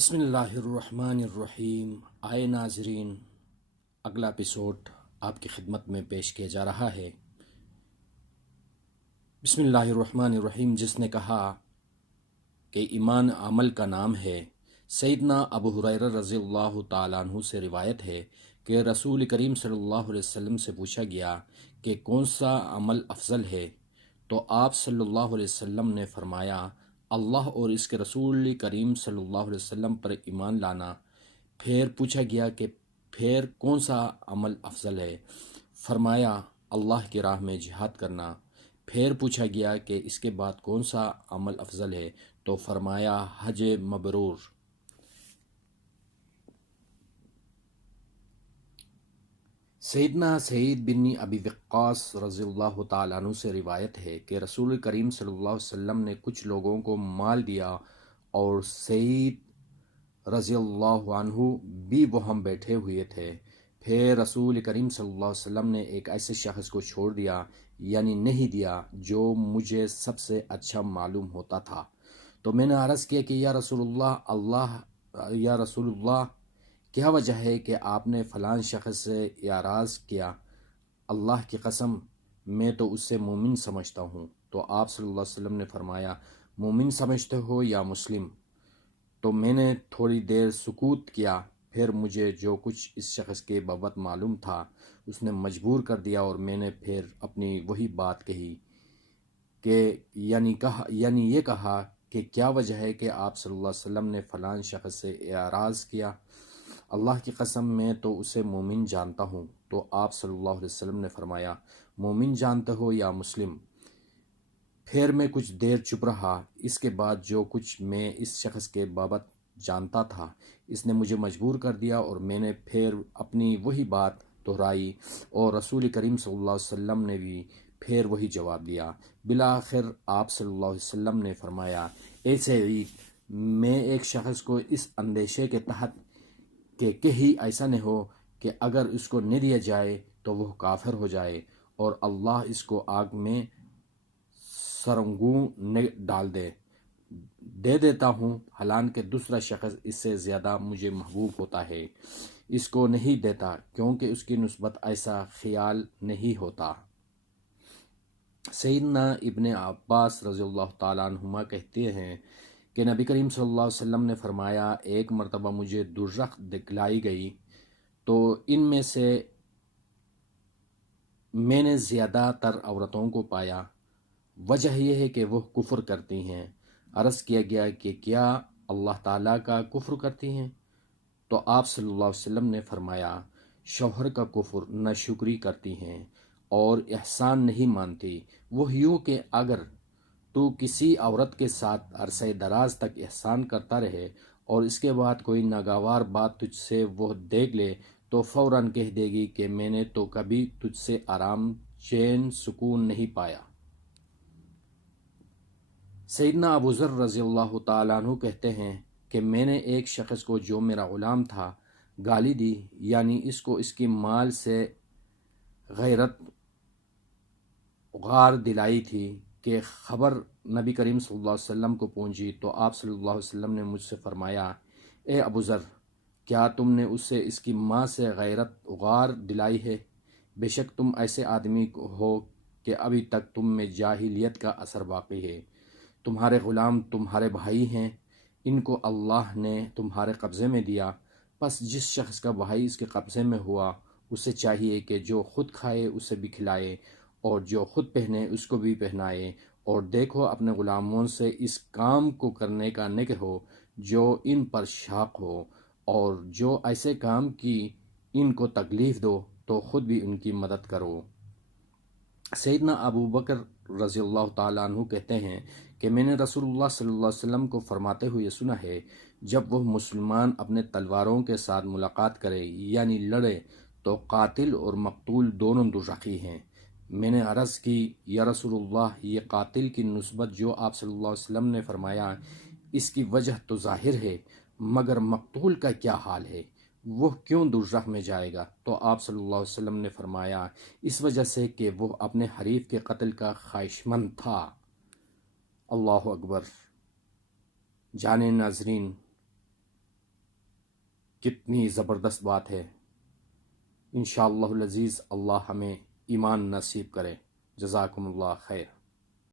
بسم اللہ الرحمن الرحیم۔ آئے ناظرین، اگلا ایپیسوڈ آپ کی خدمت میں پیش کیا جا رہا ہے۔ بسم اللہ الرحمن الرحیم، جس نے کہا کہ ایمان عمل کا نام ہے۔ سیدنا ابو ہریرہ رضی اللہ تعالیٰ عنہ سے روایت ہے کہ رسول کریم صلی اللہ علیہ وسلم سے پوچھا گیا کہ کون سا عمل افضل ہے، تو آپ صلی اللہ علیہ وسلم نے فرمایا، اللہ اور اس کے رسول کریم صلی اللہ علیہ وسلم پر ایمان لانا۔ پھر پوچھا گیا کہ پھر کون سا عمل افضل ہے؟ فرمایا، اللہ کی راہ میں جہاد کرنا۔ پھر پوچھا گیا کہ اس کے بعد کون سا عمل افضل ہے؟ تو فرمایا، حج مبرور۔ سیدنا سعید بن ابی وقاص رضی اللہ تعالیٰ عنہ سے روایت ہے کہ رسول کریم صلی اللہ علیہ وسلم نے کچھ لوگوں کو مال دیا اور سعید رضی اللہ عنہ بھی وہاں بیٹھے ہوئے تھے۔ پھر رسول کریم صلی اللہ علیہ وسلم نے ایک ایسے شخص کو چھوڑ دیا، یعنی نہیں دیا، جو مجھے سب سے اچھا معلوم ہوتا تھا۔ تو میں نے عرض کیا کہ یا رسول اللہ، کیا وجہ ہے کہ آپ نے فلاں شخص سے اعراض کیا؟ اللہ کی قسم، میں تو اسے مومن سمجھتا ہوں۔ تو آپ صلی اللہ علیہ وسلم نے فرمایا، مومن سمجھتے ہو یا مسلم؟ تو میں نے تھوڑی دیر سکوت کیا، پھر مجھے جو کچھ اس شخص کے بابت معلوم تھا اس نے مجبور کر دیا، اور میں نے پھر اپنی وہی بات کہی کہ یعنی یہ کہا کہ کیا وجہ ہے کہ آپ صلی اللہ علیہ وسلم نے فلاں شخص سے اعراض کیا؟ اللہ کی قسم، میں تو اسے مومن جانتا ہوں۔ تو آپ صلی اللہ علیہ وسلم نے فرمایا، مومن جانتے ہو یا مسلم؟ پھر میں کچھ دیر چپ رہا۔ اس کے بعد جو کچھ میں اس شخص کے بابت جانتا تھا اس نے مجھے مجبور کر دیا، اور میں نے پھر اپنی وہی بات دہرائی، اور رسول کریم صلی اللہ علیہ وسلم نے بھی پھر وہی جواب دیا۔ بالآخر آپ صلی اللہ علیہ وسلم نے فرمایا، اے سعید، میں ایک شخص کو اس اندیشے کے تحت کہ کہیں ایسا نہ ہو کہ اگر اس کو نہ دیا جائے تو وہ کافر ہو جائے اور اللہ اس کو آگ میں سرنگوں نہ ڈال دے دیتا ہوں، حالانکہ دوسرا شخص اس سے زیادہ مجھے محبوب ہوتا ہے، اس کو نہیں دیتا کیونکہ اس کی نسبت ایسا خیال نہیں ہوتا۔ سیدنا ابن عباس رضی اللہ تعالیٰ عنہما کہتے ہیں کہ نبی کریم صلی اللہ علیہ وسلم نے فرمایا، ایک مرتبہ مجھے دوزخ دکھلائی گئی تو ان میں سے میں نے زیادہ تر عورتوں کو پایا۔ وجہ یہ ہے کہ وہ کفر کرتی ہیں۔ عرض کیا گیا کہ کیا اللہ تعالیٰ کا کفر کرتی ہیں؟ تو آپ صلی اللہ علیہ وسلم نے فرمایا، شوہر کا کفر، ناشکری کرتی ہیں اور احسان نہیں مانتی۔ وہ یوں کہ اگر تو کسی عورت کے ساتھ عرصہ دراز تک احسان کرتا رہے اور اس کے بعد کوئی ناگوار بات تجھ سے وہ دیکھ لے تو فوراً کہہ دے گی کہ میں نے تو کبھی تجھ سے آرام، چین، سکون نہیں پایا۔ سیدنا ابو ذر رضی اللہ تعالیٰ عنہ کہتے ہیں کہ میں نے ایک شخص کو جو میرا غلام تھا گالی دی، یعنی اس کو اس کی مال سے غیرت غار دلائی تھی، کہ خبر نبی کریم صلی اللہ علیہ وسلم کو پہنچی تو آپ صلی اللہ علیہ وسلم نے مجھ سے فرمایا، اے ابو ذر، کیا تم نے اس سے اس کی ماں سے غیرت غار دلائی ہے؟ بے شک تم ایسے آدمی ہو کہ ابھی تک تم میں جاہلیت کا اثر باقی ہے۔ تمہارے غلام تمہارے بھائی ہیں، ان کو اللہ نے تمہارے قبضے میں دیا، پس جس شخص کا بھائی اس کے قبضے میں ہوا اسے چاہیے کہ جو خود کھائے اسے بھی کھلائے، اور جو خود پہنے اس کو بھی پہنائے، اور دیکھو اپنے غلاموں سے اس کام کو کرنے کا نہ کہو جو ان پر شاق ہو، اور جو ایسے کام کی ان کو تکلیف دو تو خود بھی ان کی مدد کرو۔ سیدنا ابو بکر رضی اللہ تعالیٰ عنہ کہتے ہیں کہ میں نے رسول اللہ صلی اللہ علیہ وسلم کو فرماتے ہوئے سنا ہے، جب وہ مسلمان اپنے تلواروں کے ساتھ ملاقات کرے یعنی لڑے تو قاتل اور مقتول دونوں دوزخی ہیں۔ میں نے عرض کی، یا رسول اللہ، یہ قاتل کی نسبت جو آپ صلی اللہ علیہ وسلم نے فرمایا اس کی وجہ تو ظاہر ہے، مگر مقتول کا کیا حال ہے؟ وہ کیوں دوزخ میں جائے گا؟ تو آپ صلی اللہ علیہ وسلم نے فرمایا، اس وجہ سے کہ وہ اپنے حریف کے قتل کا خواہشمند تھا۔ اللہ اکبر۔ جانے ناظرین، کتنی زبردست بات ہے. انشاءاللہ العزیز اللہ ہمیں ایمان نصیب کرے. جزاکم اللہ خیر.